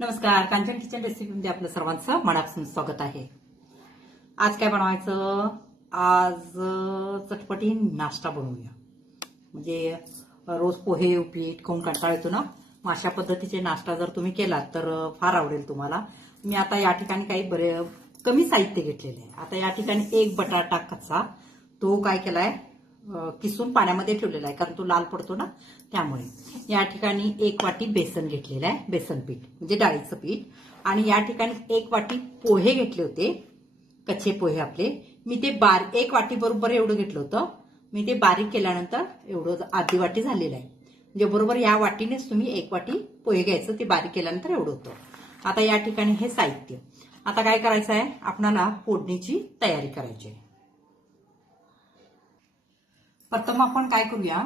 नमस्कार, कांचन किचन रेसिपीमध्ये आपलं सर्वांचं मनापासून स्वागत आहे। आज काय बनवायचं? आज चटपटी नाश्ता बनवूया। म्हणजे रोज पोहे उपीट खाऊन कंटाळा येतो ना, मग अशा पद्धतीचे नाश्ता जर तुम्ही केलात तर फार आवडेल तुम्हाला। मी आता या ठिकाणी काही कमी साहित्य घेतलेले आहे। आता या ठिकाणी एक बटाटा कच्चा तो काय केलाय, किसून पाण्यामध्ये ठेवलेला आहे, कारण तो लाल पडतो ना, त्यामुळे। या ठिकाणी एक वाटी बेसन घेतलेलं आहे, बेसन पीठ म्हणजे डाळीचं पीठ। आणि या ठिकाणी एक वाटी पोहे घेतले होते, कच्चे पोहे आपले। मी ते एक वाटी बरोबर एवढं घेतलं होतं। मी ते बारीक केल्यानंतर एवढं अर्धी वाटी झालेलं आहे, म्हणजे बरोबर या वाटीनेच तुम्ही एक वाटी पोहे घ्यायचं, ते बारीक केल्यानंतर एवढं होतं। आता या ठिकाणी हे साहित्य, आता काय करायचं आहे, आपल्याला फोडणीची तयारी करायची आहे। प्रथम आपण काय करूया,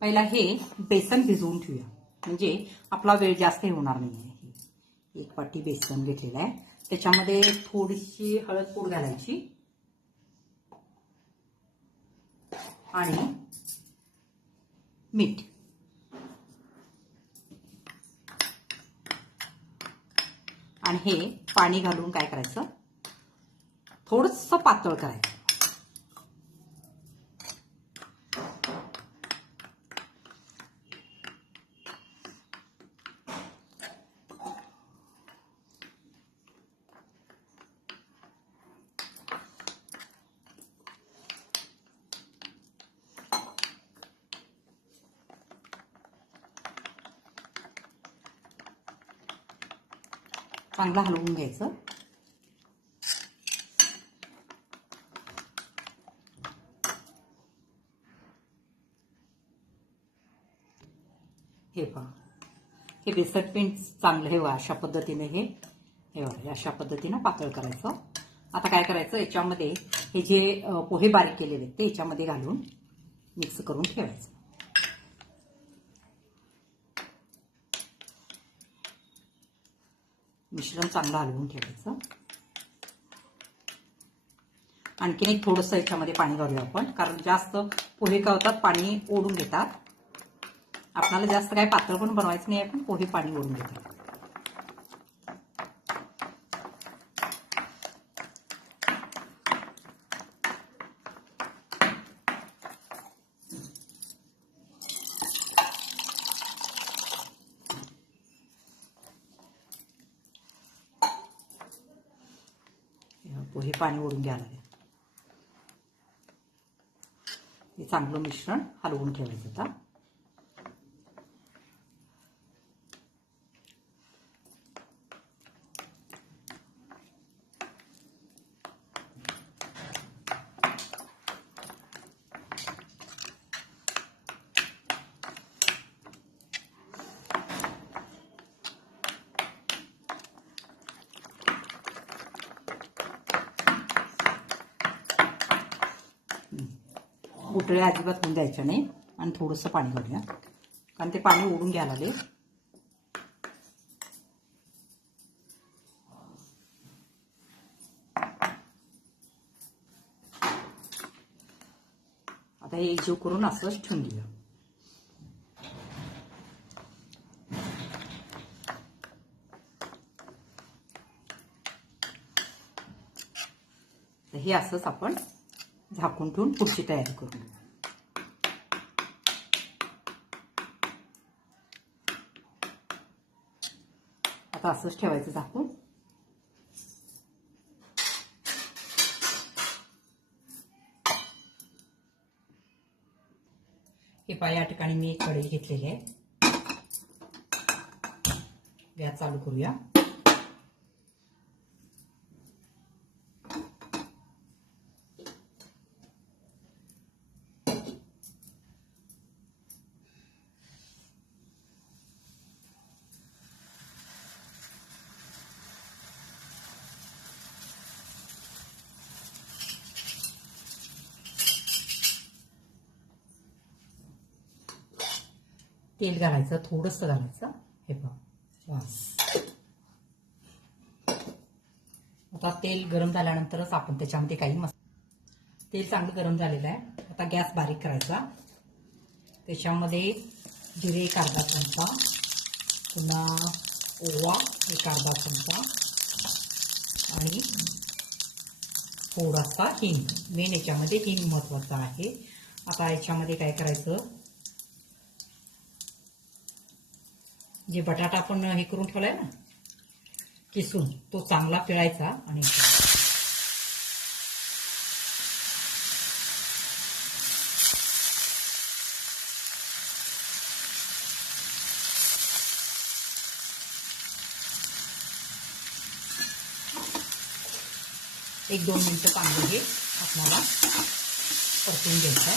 पहिला हे बेसन भिजवून ठेवूया, म्हणजे आपला वेळ जास्त होणार नाहीये। एक वाटी बेसन घेतलेलं आहे, त्याच्यामध्ये थोडीशी हळद पूड घालायची आणि मीठ, आणि हे पाणी घालून काय करायचं, थोडंसं पातळ करायचं। चांगलं हलवून घ्यायचं। हे पहा, हे बेसन पीठ चांगलं हे अशा पद्धतीने हे अशा पद्धतीने पातळ करायचं। आता काय करायचं, याच्यामध्ये हे जे पोहे बारीक केलेले ते याच्यामध्ये घालून मिक्स करून ठेवायचं। मिश्रण चांगलं हलवून ठेवायचं। आणखीन एक थोडंसं याच्यामध्ये पाणी घालूया आपण, कारण जास्त पोहे काय होतात, पाणी ओढून घेतात। आपल्याला जास्त काय पातळ पण बनवायचं नाही, पण पोहे पाणी ओढून घेतात। पोहे पाणी ओढून घ्यायला लागेल। हे चांगलं मिश्रण हलवून ठेवायचं। आता गुठळ्या अजिबात होऊन द्यायच्या नाही, आणि थोडंसं पाणी घालूया, कारण ते पाणी ओढून घ्यायला लागेल। आता हे एकजीव करून असंच ठेवून घेऊया। हे असंच आपण झाकून ठेवून पुढची तयारी करू। आता असंच ठेवायचं झाकून। हे पहा, या ठिकाणी मी एक कढई घेतलेली आहे। गॅस चालू करूया। तेल घालायचं, थोडंसं घालायचं। हे पहा, बस। आता तेल गरम झाल्यानंतरच आपण त्याच्यामध्ये काही तेल चांगलं गरम झालेलं आहे। आता गॅस बारीक करायचा, त्याच्यामध्ये जिरे एक अर्धा चमचा, पुन्हा ओवा एक अर्धा चमचा आणि थोडासा हिंग. मेन याच्यामध्ये हिंग महत्वाचा आहे. आता याच्यामध्ये काय करायचं, जे बटाटा आपण हे करून ठेवलाय ना किसून, तो चांगला पिळायचा आणि एक 2 मिनिटं चांगलं हे आपल्याला परतून घ्यायचं.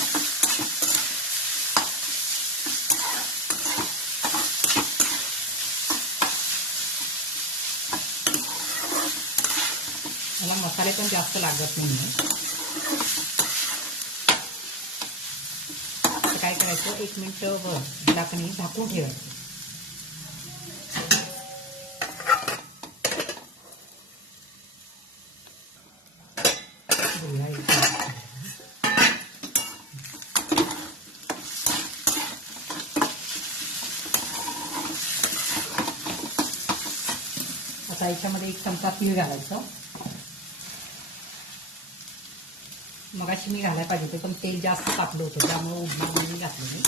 मला मसाले पण जास्त लागत नाही. काय करायचं, 1 मिनिटभर ढाकणी झाकून ठेवायचं. आता याच्यामध्ये 1 चमचा तीळ घालायचं. मगाशी मी घालायला पाहिजे होते पण तेल जास्त तापलं होतं त्यामुळे उडणार मी घातलं नाही.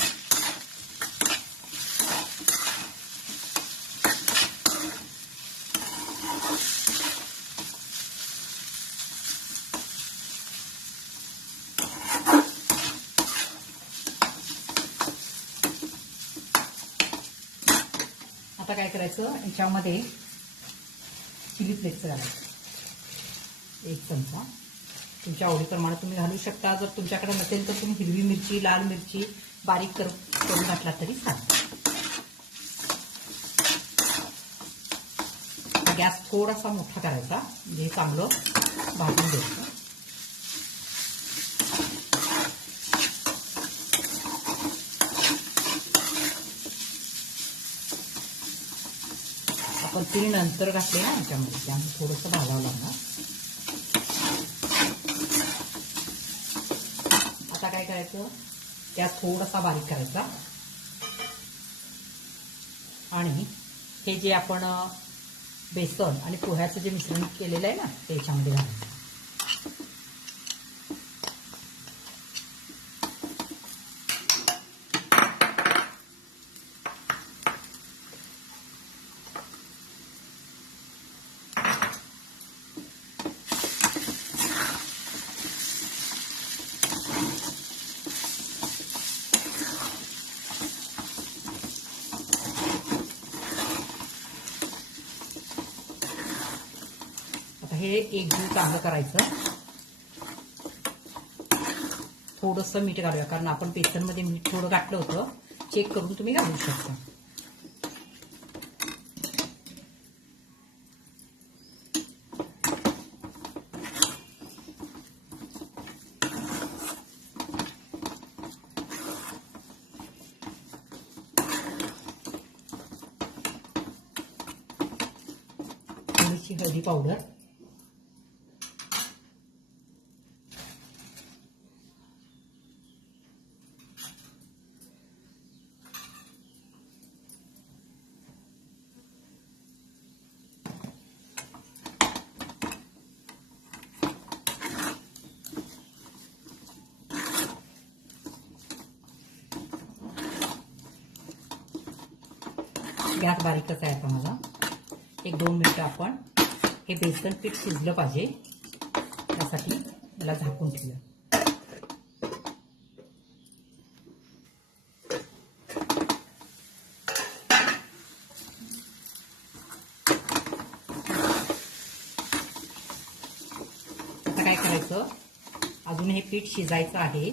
आता काय करायचं, याच्यामध्ये चिली फ्लेक्स घालायचं 1 चमचा. तुमच्या आवडीप्रमाणे तुम्ही घालू शकता. जर तुमच्याकडे नसेल तर तुम्ही हिरवी मिरची, लाल मिरची बारीक करून घातला तरी चालेल. गॅस थोडासा मोठा करायचा म्हणजे चांगलं भाजून द्यायचं. आपण तीळ नंतर घातले ना याच्यामध्ये, त्यामुळे थोडंसं भाजावं लागणार. आता काय करायचं, गॅस थोडासा बारीक करायचा आणि हे जे आपण बेसन आणि पोह्याचं जे मिश्रण केलेलं आहे ना ते याच्यामध्ये घालायचं. हे एकजीव चांगलं करायचं. थोडंसं मीठ घालूया कारण आपण बेसनमध्ये मीठ थोडं घातलं होतं. चेक करून तुम्ही घालू शकता. थोडीशी हळदी पावडर, गॅस बारीकच आहे आता माझा. 1-2 मिनिटं आपण हे बेसन पीठ शिजलं पाहिजे त्यासाठी मला झाकून ठेवूया. आता काय करायचं, अजून हे पीठ शिजायचं आहे.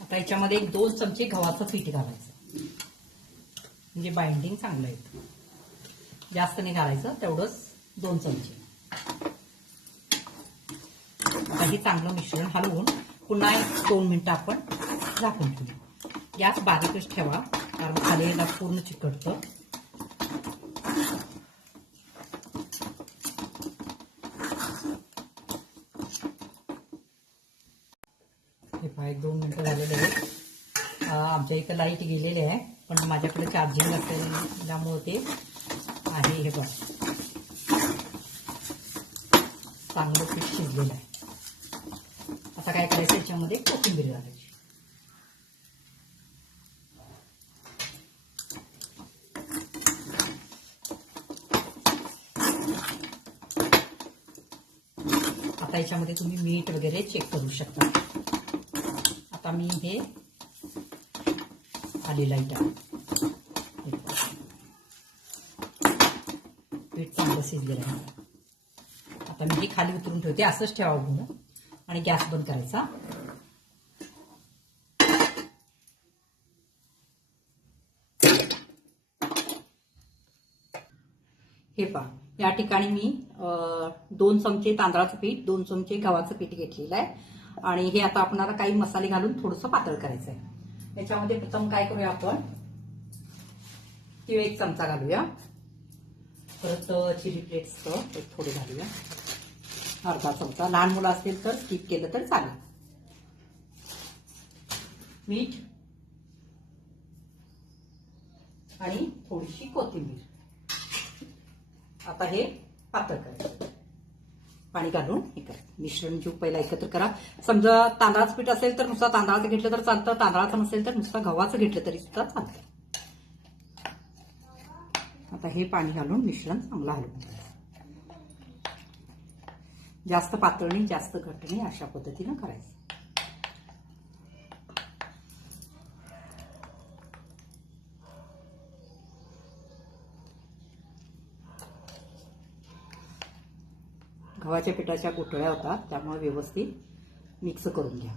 आता याच्यामध्ये 1-2 चमचे गव्हाचं पीठ घालायचं म्हणजे बाइंडिंग चांगलं येतं. जास्त नाही घालायचं, तेवढंच 2 चमचे. आता हे चांगलं मिश्रण हलवून पुन्हा 2 मिनिटं आपण झाकून ठेवू. गॅस बारीकच ठेवा कारण खाली पूर्ण चिकटतं. हे 1-2 मिनिटं झालेले आहेत. आमच्या इथं लाईट गेलेली आहे पण माझ्याकडे चार्जिंग असल्यामुळे ते आहे. हे बघ, चांगलं पीठ शिजलेलं आहे. आता काय करायचं, याच्यामध्ये कोथिंबीर घालायची. आता याच्यामध्ये तुम्ही मीठ वगैरे चेक करू शकता. आता मी हे आलेलं आहे, पीठ चांगलं शिजलेलं आहे. आता मी हे खाली उतरून ठेवते. असंच ठेवावं म्हणून, आणि गॅस बंद करायचा. हे पहा, या ठिकाणी मी 2 चमचे तांदळाचं पीठ, 2 चमचे गव्हाचं पीठ घेतलेलं आहे. आणि हे आता आपल्याला काही मसाले घालून थोडंसं पातळ करायचं आहे. याच्यामध्ये प्रथम काय करूया आपण, तीळ 1 चमचा घालूया. परत चिली फ्लेक्स थोडे घालूया, अर्धा चमचा. लहान मुलं असतील तर स्किप केलं तर चालेल. मीठ आणि थोडीशी कोथिंबीर. आता हे पातळ करायचं, पाणी घालून हे करायचं. मिश्रण जे पहिला एकत्र करा. समजा तांदळाचं पीठ असेल तर नुसतं तांदळाचं घेतलं तर चालतं, तांदळाचं नसेल तर नुसतं गव्हाचं घेतलं तरी सुद्धा चालतं. आता हे पाणी घालून मिश्रण चांगलं हलवून घ्यायचं. जास्त पातळ नाही, जास्त घट्ट नाही, अशा पद्धतीनं करायचं. गव्हाच्या पिठाच्या गुठळ्या होतात, त्यामुळे व्यवस्थित मिक्स करून घ्या.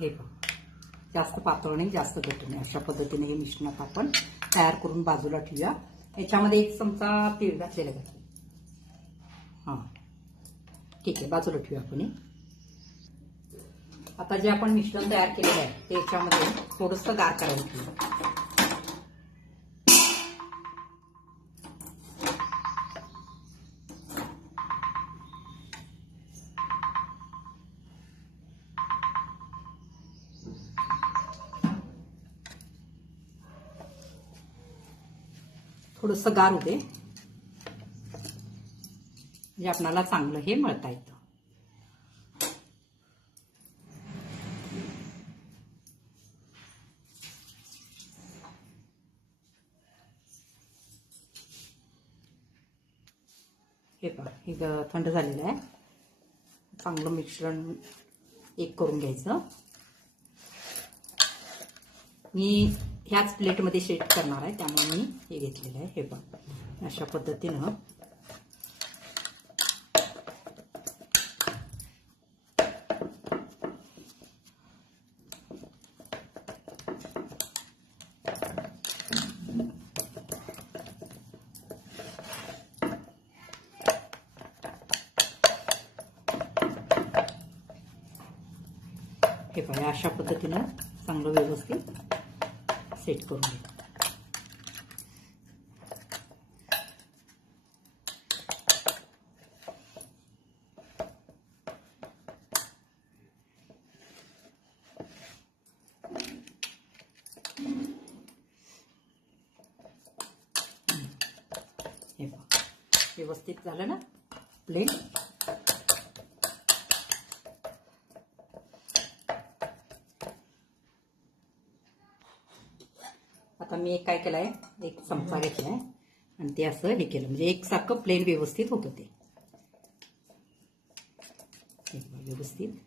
हे बघ, जास्त पातळ नाही, जास्त घट्ट नाही, अशा पद्धतीने हे मिश्रण आपण तयार करून बाजूला ठेवूया. याच्यामध्ये 1 चमचा तीळ घातलेलं घातलं. हां, ठीक आहे, बाजूला ठेवूया आपण. आता जे आपण मिश्रण तयार केलेलं आहे ते याच्यामध्ये थोडंसं गार करायला ठेवूया. थोडंसं गार होते, म्हणजे आपल्याला चांगलं हे मळता येतं. हे पहा, हे थंड झालेलं आहे. चांगलं मिश्रण एक करून घ्यायचं. मी ह्याच प्लेटमध्ये सेट करणार आहे, त्यामुळे मी हे घेतलेलं आहे. हे पहा, अशा पद्धतीनं हे पहा, अशा पद्धतीनं चांगलं व्यवस्थित सेट करून घ्या. हे पहा, व्यवस्थित झालं ना प्लेन. आता मी काय केलं आहे, 1 चमचा घेतला आहे आणि ते असं हे केलं, म्हणजे एकसारखं प्लेन व्यवस्थित होतं ते. व्यवस्थित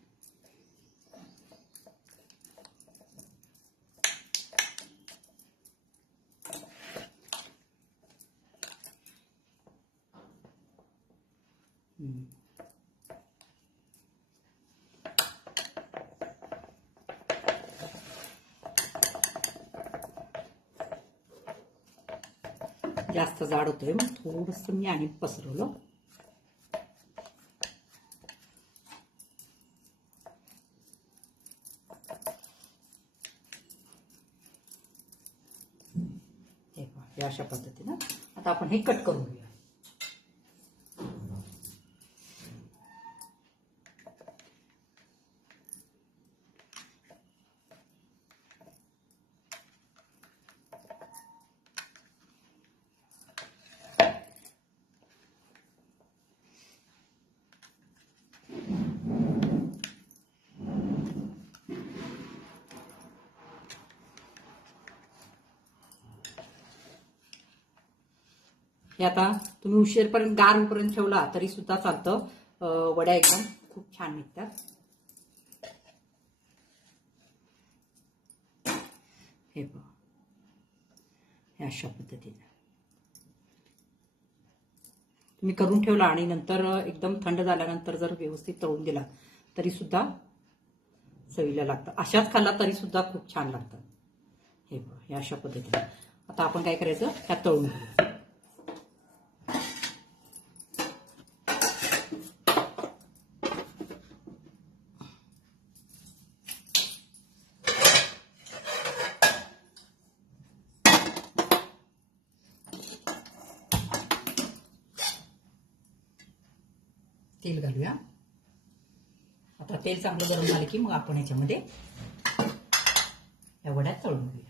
जास्त जाड होतोय, मग थोडंसं मी आणि पसरवलं. हे पहा, हे अशा पद्धतीनं आता आपण हे कट करून घेऊया. हे आता तुम्ही उशीरपर्यंत गार होईपर्यंत ठेवला तरी सुद्धा चालतं. वड्या एकदम खूप छान निघतात. हे बघा, हे अशा पद्धतीने तुम्ही करून ठेवला आणि नंतर एकदम थंड झाल्यानंतर जर व्यवस्थित तळून दिला तरी सुद्धा चवीला लागतं. अशाच खाल्ला तरी सुद्धा खूप छान लागतं. हे बघा, हे अशा पद्धतीने आता आपण काय करायचं, ह्यात तळून घेऊ. तेल घालूया. आता तेल चांगलं गरम झालं की मग आपण याच्यामध्ये या वड्या तळून घेऊया.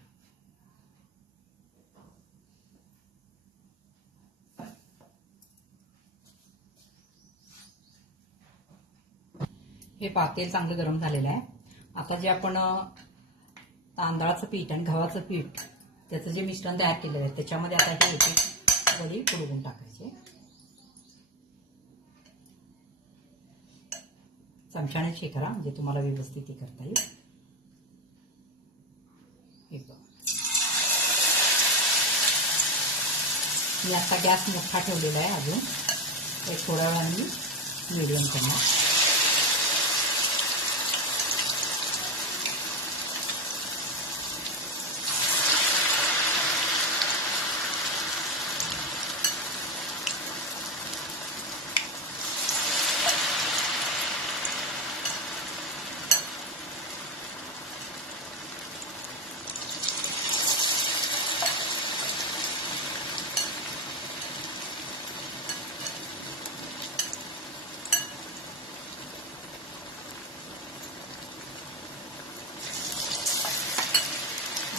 हे पहा, तेल चांगलं गरम झालेलं आहे. आता जे आपण तांदळाचं पीठ आणि गव्हाचं पीठ त्याचं जे मिश्रण तयार केलेलं आहे त्याच्यामध्ये आता हे एक वडी बुडवून टाकायचे. चमच्याने शेकरा म्हणजे तुम्हाला व्यवस्थित हे करता येईल. मी आता गॅस मोठा ठेवलेला आहे. अजून एक थोड्या वेळाने मीडियम करणार.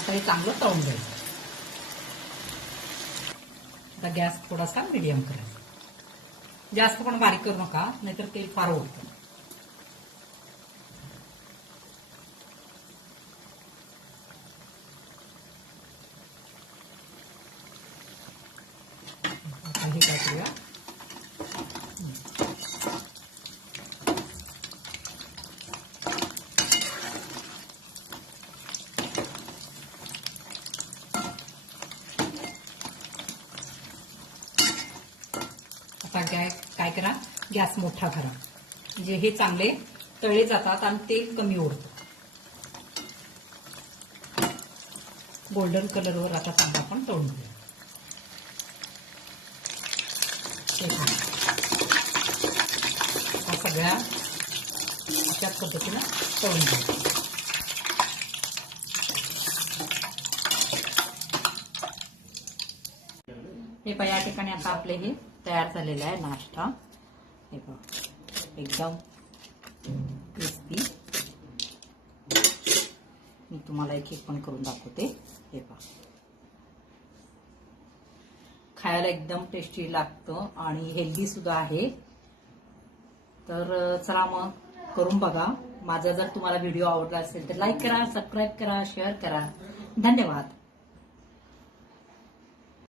आता हे चांगलं तळून घ्यायचं. आता गॅस थोडासा मीडियम करायचा. जास्त पण बारीक करू नका, नाहीतर तेल फार ओढतं. हे काय करूया, आता काय करा, गॅस मोठा करा म्हणजे हे चांगले तळे जातात आणि तेल कमी ओढतं. गोल्डन कलरवर आता चांगला आपण तळून घेऊ. सगळ्या अशाच पद्धतीनं तळून घ्यायचं. हे पहा, या ठिकाणी आता आपले हे तयार झालेलं आहे नाश्ता. हे पहा, एकदम क्रिस्पी. मी तुम्हाला एक एक पण करून दाखवते. हे पहा, खायला एकदम टेस्टी लागतं आणि हेल्दी सुद्धा आहे. तर चला मग करून बघा. माझा जर तुम्हाला व्हिडिओ आवडला असेल तर लाईक करा, सबस्क्राईब करा, शेअर करा. धन्यवाद.